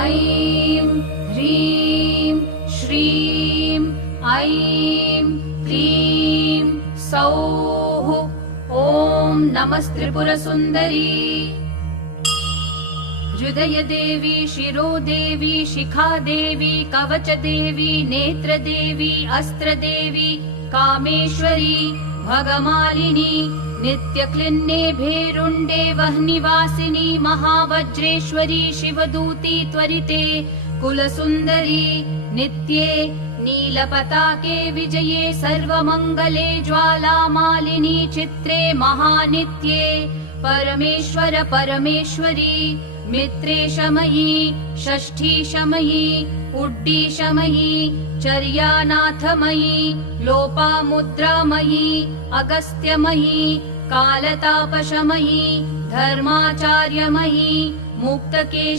ऐं ह्रीं श्रीं ऐं क्लीं सौः ॐ नमस्त्रिपुरसुन्दरी। हृदयदेवी, शिरोदेवी, शिखादेवी, कवचदेवी, नेत्रदेवी, अस्त्रदेवी, कामेश्वरी, भगमालिनी, नित्यक्लिन्ने भेरुण्डे वह्निवासिनी, महावज्रेश्वरी, शिवदूती त्वरिते, कुलसुन्दरी, नित्ये नीलपताके विजये, सर्वमङ्गले, ज्वालामालिनी, चित्रे महानित्ये, परमेश्वर परमेश्वरी, मित्रेशमयी, षष्ठीशमयी, उड्डीशमयी, चर्यानाथमयी, लोपामुद्रामयी, अगस्त्यमयी, कालतापशमयी, धर्माचार्यमयी, मुक्तकेश